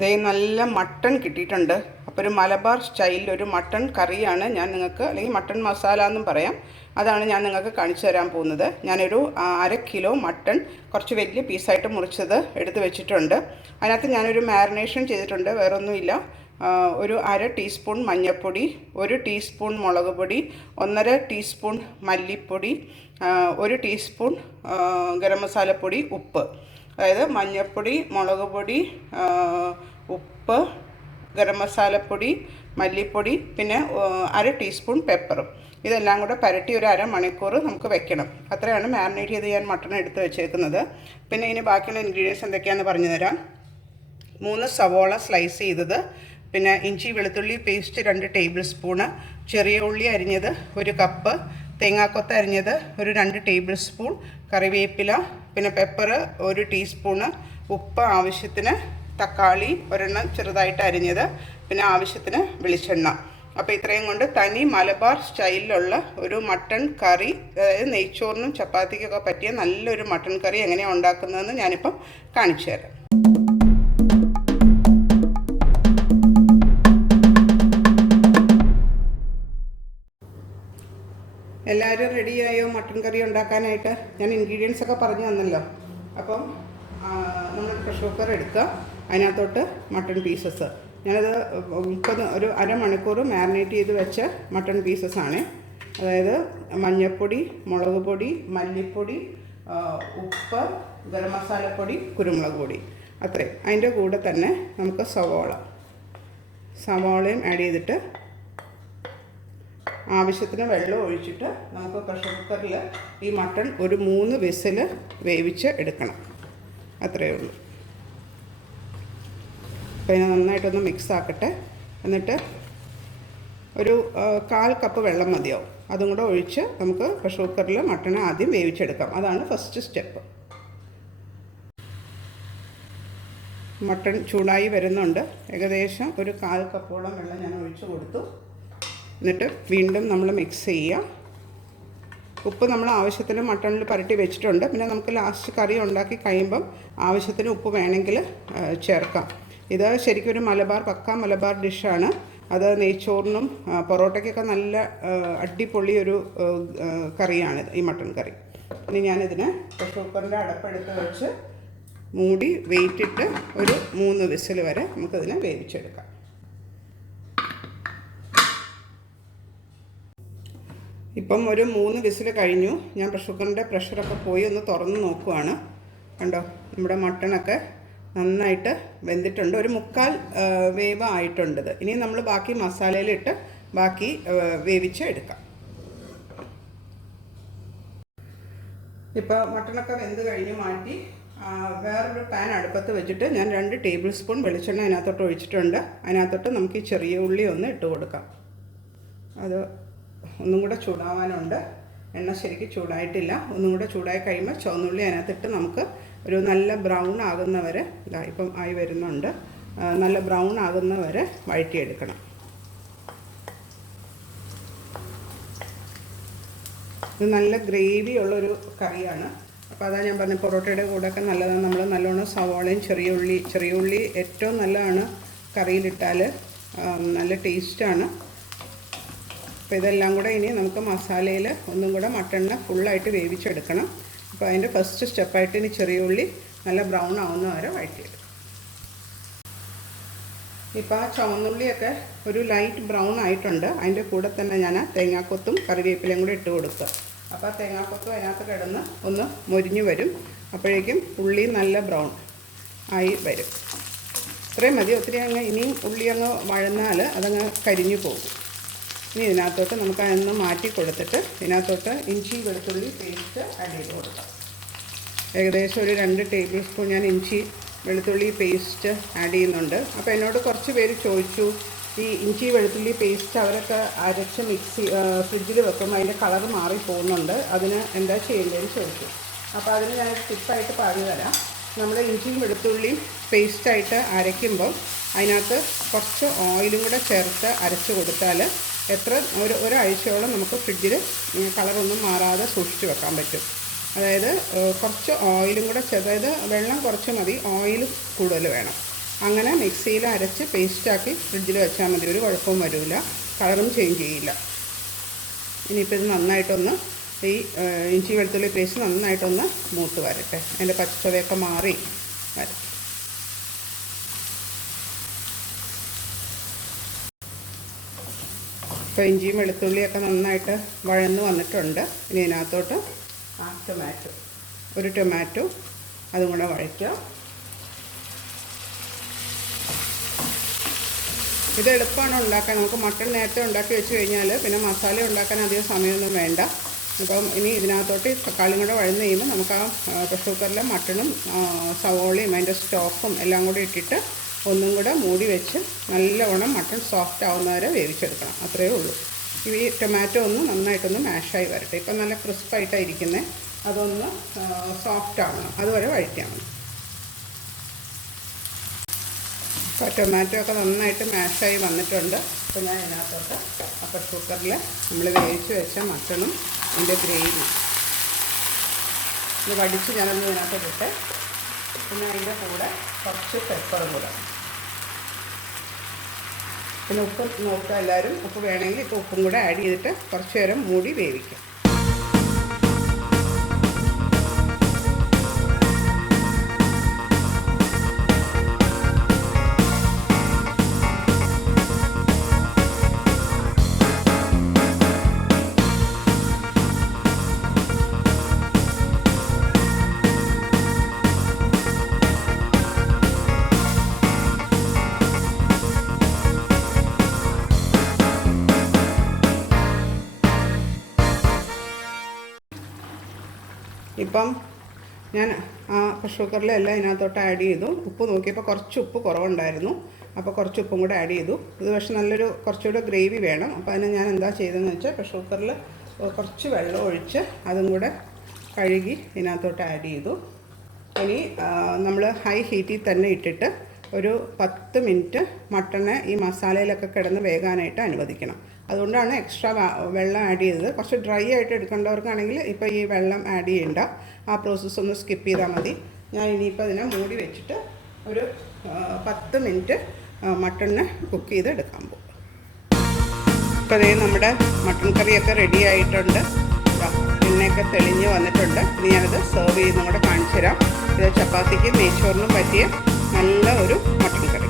ദേ നല്ല മട്ടൺ കിട്ടിയിട്ടുണ്ട്. അപ്പോൾ ഒരു മലബാർ സ്റ്റൈലിൽ ഒരു മട്ടൺ കറിയാണ് ഞാൻ നിങ്ങൾക്ക്, അല്ലെങ്കിൽ മട്ടൺ മസാല എന്നും പറയാം, അതാണ് ഞാൻ നിങ്ങൾക്ക് കാണിച്ചു തരാൻ പോകുന്നത്. ഞാനൊരു 1/2 കിലോ മട്ടൺ കുറച്ച് വലിയ പീസായിട്ട് മുറിച്ചത് എടുത്ത് വെച്ചിട്ടുണ്ട്. അതിനകത്ത് ഞാനൊരു മാരിനേഷൻ ചെയ്തിട്ടുണ്ട്, വേറൊന്നുമില്ല. ഒരു 1/2 ടീസ്പൂൺ മഞ്ഞൾപ്പൊടി, 1 ടീസ്പൂൺ മുളക് പൊടി, 1.5 ടീസ്പൂൺ മല്ലിപ്പൊടി, 1 ടീസ്പൂൺ ഗരം മസാലപ്പൊടി, ഉപ്പ്. അതായത് മഞ്ഞൾപ്പൊടി, മുളക് പൊടി, ഉപ്പ്, ഗരം മസാലപ്പൊടി, മല്ലിപ്പൊടി, പിന്നെ 1/2 ടീസ്പൂൺ പെപ്പറും. ഇതെല്ലാം കൂടെ പുരട്ടി ഒരു 1/2 മണിക്കൂർ നമുക്ക് വെക്കണം. അത്രയാണ് മാരിനേറ്റ് ചെയ്ത് ഞാൻ മട്ടൺ എടുത്ത് വെച്ചേക്കുന്നത്. പിന്നെ ഇതിന് ബാക്കിയുള്ള ഇൻഗ്രീഡിയൻസ് എന്തൊക്കെയാണെന്ന് പറഞ്ഞു തരാം. 3 സവോള സ്ലൈസ് ചെയ്തത്, പിന്നെ ഇഞ്ചി വെളുത്തുള്ളി പേസ്റ്റ് 2 ടേബിൾ സ്പൂണ്, ചെറിയ ഉള്ളി അരിഞ്ഞത് 1 കപ്പ്, തേങ്ങാക്കൊത്ത് അരിഞ്ഞത് ഒരു 2 ടേബിൾ സ്പൂൺ, കറിവേപ്പില, പിന്നെ പെപ്പർ 1 ടീസ്പൂണ്, ഉപ്പ് ആവശ്യത്തിന്, തക്കാളി ഒരെണ്ണം ചെറുതായിട്ട് അരിഞ്ഞത്, പിന്നെ ആവശ്യത്തിന് വെളിച്ചെണ്ണ. അപ്പോൾ ഇത്രയും കൊണ്ട് തനി മലബാർ സ്റ്റൈലിലുള്ള ഒരു മട്ടൺ കറി, അതായത് നെയ്ച്ചോറിനും ചപ്പാത്തിക്കൊക്കെ പറ്റിയ നല്ലൊരു മട്ടൺ കറി എങ്ങനെയാണ് ഉണ്ടാക്കുന്നതെന്ന് ഞാനിപ്പം കാണിച്ചു തരാം. എല്ലാവരും റെഡിയായോ മട്ടൺ കറി ഉണ്ടാക്കാനായിട്ട്? ഞാൻ ഇൻഗ്രീഡിയൻസ് ഒക്കെ പറഞ്ഞു തന്നല്ലോ. അപ്പം നമ്മൾ പ്രഷർ കുക്കർ എടുക്കുക, അതിനകത്തോട്ട് മട്ടൺ പീസസ്, ഞാനത് ഒരു 1/2 മണിക്കൂർ മാരിനേറ്റ് ചെയ്ത് വെച്ച മട്ടൺ പീസസാണ്. അതായത് മഞ്ഞൾപ്പൊടി, മുളക് പൊടി, മല്ലിപ്പൊടി, ഉപ്പ്, ഗരം മസാലപ്പൊടി, കുരുമുളക് പൊടി, അത്രയും. അതിൻ്റെ കൂടെ തന്നെ നമുക്ക് സവാളയും ആഡ് ചെയ്തിട്ട് ആവശ്യത്തിന് വെള്ളം ഒഴിച്ചിട്ട് നമുക്ക് പ്രഷർ കുക്കറിൽ ഈ മട്ടൺ ഒരു 3 വിസിൽ വേവിച്ച് എടുക്കണം. അത്രയേ ഉള്ളൂ. അപ്പോൾ ഇതിനെ നന്നായിട്ടൊന്ന് മിക്സ് ആക്കട്ടെ. എന്നിട്ട് ഒരു 1/4 കപ്പ് വെള്ളം മതിയാവും. അതും കൂടെ ഒഴിച്ച് നമുക്ക് പ്രഷർ കുക്കറിൽ മട്ടൺ ആദ്യം വേവിച്ചെടുക്കാം. അതാണ് ഫസ്റ്റ് സ്റ്റെപ്പ്. മട്ടൺ ചൂടായി വരുന്നുണ്ട്. ഏകദേശം ഒരു 1/4 കപ്പോളം വെള്ളം ഞാൻ ഒഴിച്ച് കൊടുത്തു. എന്നിട്ട് വീണ്ടും നമ്മൾ മിക്സ് ചെയ്യുക. ഉപ്പ് നമ്മൾ ആവശ്യത്തിന് മട്ടണിൽ പുരട്ടി വെച്ചിട്ടുണ്ട്. പിന്നെ നമുക്ക് ലാസ്റ്റ് കറി ഉണ്ടാക്കി കഴിയുമ്പം ആവശ്യത്തിന് ഉപ്പ് വേണമെങ്കിൽ ചേർക്കാം. ഇത് ശരിക്കും ഒരു പക്ക മലബാർ ഡിഷാണ്. അത് നെയ്ച്ചോറിനും പൊറോട്ടയ്ക്കൊക്കെ നല്ല അടിപൊളി ഒരു കറിയാണ് ഈ മട്ടൺ കറി. ഇനി ഞാനിതിന് പ്രഷർ കുക്കറിൻ്റെ അടപ്പെടുത്ത് വെച്ച് മൂടി വെയിറ്റിട്ട് ഒരു 3 വിസിൽ വരെ നമുക്കതിനെ വേവിച്ചെടുക്കാം. ഇപ്പം ഒരു 3 വിസിൽ കഴിഞ്ഞു. ഞാൻ പ്രഷർ കുക്കറിൻ്റെ പ്രഷറൊക്കെ പോയി ഒന്ന് തുറന്ന് നോക്കുവാണ്. കണ്ടോ, നമ്മുടെ മട്ടണൊക്കെ നന്നായിട്ട് വെന്തിട്ടുണ്ട്. ഒരു 1/4 വേവ് ആയിട്ടുണ്ട്. ഇനി നമ്മൾ ബാക്കി മസാലയിലിട്ട് ബാക്കി വേവിച്ച് എടുക്കാം. ഇപ്പോൾ മട്ടണൊക്കെ വെന്ത് കഴിഞ്ഞ് മാറ്റി വേറൊരു പാൻ അടുപ്പത്ത് വെച്ചിട്ട് ഞാൻ 2 ടേബിൾ സ്പൂൺ വെളിച്ചെണ്ണ അതിനകത്തോട്ട് ഒഴിച്ചിട്ടുണ്ട്. അതിനകത്തോട്ട് നമുക്ക് ഈ ചെറിയ ഉള്ളി ഒന്ന് ഇട്ട് കൊടുക്കാം. അത് ഒന്നും കൂടെ ചൂടാവാനുണ്ട്. എണ്ണ ശരിക്കും ചൂടായിട്ടില്ല. ഒന്നും കൂടെ ചൂടായി കഴിയുമ്പോൾ ചുവന്നുള്ളി അതിനകത്തിട്ട് നമുക്ക് ഒരു നല്ല ബ്രൗൺ ആകുന്നവരെ, ഇപ്പം ആയി വരുന്നുണ്ട്, നല്ല ബ്രൗൺ ആകുന്നവരെ വഴറ്റിയെടുക്കണം. ഇത് നല്ല ഗ്രേവി ഉള്ളൊരു കറിയാണ്. അപ്പോൾ അതാ ഞാൻ പറഞ്ഞ പൊറോട്ടയുടെ കൂടെയൊക്കെ നല്ലതാണ്. നമ്മൾ നല്ലോണം സവാളയും ചെറിയ ഉള്ളി ഏറ്റവും നല്ലതാണ് കറിയിലിട്ടാൽ, നല്ല ടേസ്റ്റാണ്. അപ്പോൾ ഇതെല്ലാം കൂടെ ഇനി നമുക്ക് മസാലയിൽ ഒന്നും കൂടെ മട്ടണിനെ ഫുള്ളായിട്ട് വേവിച്ചെടുക്കണം. അപ്പോൾ അതിൻ്റെ ഫസ്റ്റ് സ്റ്റെപ്പായിട്ട് ഇനി ചെറിയ ഉള്ളി നല്ല ബ്രൗൺ ആവുന്ന വരെ വഴറ്റിയെടുക്കും. ഇപ്പോൾ ആ ചുവന്നുള്ളിയൊക്കെ ഒരു ലൈറ്റ് ബ്രൗൺ ആയിട്ടുണ്ട്. അതിൻ്റെ കൂടെ തന്നെ ഞാൻ തേങ്ങാക്കൊത്തും കറിവേപ്പിലയും കൂടെ ഇട്ട് കൊടുക്കുക. അപ്പോൾ ആ തേങ്ങാക്കൊത്തും അതിനകത്ത് കിടന്ന് ഒന്ന് മൊരിഞ്ഞ് വരും. അപ്പോഴേക്കും ഉള്ളി നല്ല ബ്രൗൺ ആയി വരും. ഇത്രയും മതി. ഒത്തിരി ഇനിയും ഉള്ളി അങ്ങ് വഴന്നാൽ അതങ്ങ് കരിഞ്ഞു പോകും. ഇനി ഇതിനകത്തോട്ട് നമുക്ക് അതൊന്ന് മാറ്റി കൊടുത്തിട്ട് ഇതിനകത്തോട്ട് ഇഞ്ചി വെളുത്തുള്ളി പേസ്റ്റ് ആഡ് ചെയ്ത് കൊടുക്കാം. ഏകദേശം ഒരു 2 ടേബിൾ സ്പൂൺ ഞാൻ ഇഞ്ചി വെളുത്തുള്ളി പേസ്റ്റ് ആഡ് ചെയ്യുന്നുണ്ട്. അപ്പോൾ എന്നോട് കുറച്ച് പേര് ചോദിച്ചു, ഈ ഇഞ്ചി വെളുത്തുള്ളി പേസ്റ്റ് അവരൊക്കെ അരച്ച് ഫ്രിഡ്ജിൽ വെക്കുമ്പോൾ അതിൻ്റെ കളർ മാറിപ്പോകുന്നുണ്ട്, അതിന് എന്താ ചെയ്യേണ്ടതെന്ന് ചോദിച്ചു. അപ്പോൾ അതിന് ഞാൻ ടിപ്പായിട്ട് പറഞ്ഞു തരാം. നമ്മൾ ഇഞ്ചിയും വെളുത്തുള്ളിയും പേസ്റ്റായിട്ട് അരയ്ക്കുമ്പം അതിനകത്ത് കുറച്ച് ഓയിലും കൂടെ ചേർത്ത് അരച്ച് കൊടുത്താൽ ഒരാഴ്ചയോളം നമുക്ക് ഫ്രിഡ്ജിൽ കളറൊന്നും മാറാതെ സൂക്ഷിച്ച് വെക്കാൻ പറ്റും. അതായത് കുറച്ച് ഓയിലും കൂടെ, അതായത് വെള്ളം കുറച്ച് മതി, ഓയിൽ കൂടുതൽ വേണം. അങ്ങനെ മിക്സിയിൽ അരച്ച് പേസ്റ്റാക്കി ഫ്രിഡ്ജിൽ വെച്ചാൽ മതി. ഒരു കുഴപ്പവും വരില്ല, കളറും ചേഞ്ച് ചെയ്യില്ല. ഇനിയിപ്പോൾ ഇത് നന്നായിട്ടൊന്ന് ഈ ഇഞ്ചി വെളുത്തുള്ളി പേസ്റ്റ് നന്നായിട്ടൊന്ന് മൂത്ത് വരട്ടെ, അതിൻ്റെ പച്ചച്ചൊവയൊക്കെ മാറി വരും. ഇപ്പോൾ ഇഞ്ചിയും വെളുത്തുള്ളിയൊക്കെ നന്നായിട്ട് വഴന്ന് വന്നിട്ടുണ്ട്. ഇനി ഇതിനകത്തോട്ട് ഒരു ടൊമാറ്റോ അതും കൂടെ വഴറ്റുക. ഇത് എളുപ്പമാണ് ഉണ്ടാക്കാൻ. നമുക്ക് മട്ടൺ നേരത്തെ ഉണ്ടാക്കി വെച്ച് കഴിഞ്ഞാൽ പിന്നെ മസാല ഉണ്ടാക്കാൻ അധികം സമയമൊന്നും വേണ്ട. അപ്പം ഇനി ഇതിനകത്തോട്ട് തക്കാളിയും കൂടെ വഴന്ന് കഴിയുമ്പോൾ നമുക്ക് ആ പ്രഷർ കുക്കറിലെ മട്ടണും സവോളയും അതിൻ്റെ സ്റ്റോക്കും എല്ലാം കൂടി ഇട്ടിട്ട് ഒന്നും കൂടെ മൂടി വെച്ച് നല്ലവണ്ണം മട്ടൺ സോഫ്റ്റ് ആവുന്നവരെ വേവിച്ചെടുക്കണം. അത്രയേ ഉള്ളൂ. ഈ ടൊമാറ്റോ ഒന്ന് നന്നായിട്ടൊന്ന് മാഷായി വരട്ടെ. ഇപ്പം നല്ല ക്രിസ്പായിട്ടാണ് ഇരിക്കുന്നത്, അതൊന്ന് സോഫ്റ്റ് ആവണം, അതുവരെ വഴറ്റിയാൽ മതി. ഇപ്പോൾ ടൊമാറ്റോ ഒക്കെ നന്നായിട്ട് മാഷായി വന്നിട്ടുണ്ട്. അപ്പോൾ ഞാൻ ഇതിനകത്തോട്ട് ആ പ്രഷർ കുക്കറിൽ നമ്മൾ വേവിച്ച് വെച്ച മട്ടണും ഇതിൻ്റെ ഗ്രേവി ഇത് വടിച്ച് ഞാനൊന്ന് ഇതിനകത്തോട്ട് ഇട്ട്, പിന്നെ അതിൻ്റെ കൂടെ കുറച്ച് പെപ്പറും കൂടെ, പിന്നെ ഉപ്പ് നോക്കുക എല്ലാവരും. ഉപ്പ് വേണമെങ്കിൽ ഇപ്പോൾ ഉപ്പും കൂടെ ആഡ് ചെയ്തിട്ട് കുറച്ച് നേരം മൂടി വേവിക്കാം. ഇപ്പം ഞാൻ ആ പ്രഷർ കുക്കറിലെല്ലാം ഇതിനകത്തോട്ട് ആഡ് ചെയ്തു. ഉപ്പ് നോക്കിയപ്പോൾ കുറച്ച് ഉപ്പ് കുറവുണ്ടായിരുന്നു, അപ്പോൾ കുറച്ച് ഉപ്പും കൂടെ ആഡ് ചെയ്തു. ഇത് പക്ഷേ നല്ലൊരു കുറച്ചുകൂടെ ഗ്രേവി വേണം. അപ്പോൾ അതിന് ഞാൻ എന്താ ചെയ്തതെന്ന് വെച്ചാൽ പ്രഷർ കുക്കറിൽ കുറച്ച് വെള്ളം ഒഴിച്ച് അതും കൂടെ കഴുകി ഇതിനകത്തോട്ട് ആഡ് ചെയ്തു. ഇനി നമ്മൾ ഹൈ ഹീറ്റിൽ തന്നെ ഇട്ടിട്ട് ഒരു 10 മിനിറ്റ് മട്ടനെ ഈ മസാലയിലൊക്കെ കിടന്ന് വേകാനായിട്ട് അനുവദിക്കണം. അതുകൊണ്ടാണ് എക്സ്ട്രാ വെള്ളം ആഡ് ചെയ്തത്. കുറച്ച് ഡ്രൈ ആയിട്ട് എടുക്കേണ്ടവർക്കാണെങ്കിൽ ഇപ്പോൾ ഈ വെള്ളം ആഡ് ചെയ്യേണ്ട, ആ പ്രോസസ്സ് ഒന്ന് സ്കിപ്പ് ചെയ്താൽ മതി. ഞാൻ ഇനിയിപ്പോൾ അതിനെ മൂടി വെച്ചിട്ട് ഒരു 10 മിനിറ്റ് മട്ടണിനെ കുക്ക് ചെയ്ത് എടുക്കാൻ പോകും. ഇപ്പോൾ അതേ നമ്മുടെ മട്ടൺ കറിയൊക്കെ റെഡി ആയിട്ടുണ്ട്. എണ്ണയൊക്കെ തെളിഞ്ഞ് വന്നിട്ടുണ്ട്. ഇനി ഞാനത് സെർവ് ചെയ്യുന്നതും കൂടെ കാണിച്ചു തരാം. ഇത് ചപ്പാത്തിക്കും നെയ്ച്ചോറിനും പറ്റിയ നല്ല ഒരു മട്ടൺ കറി.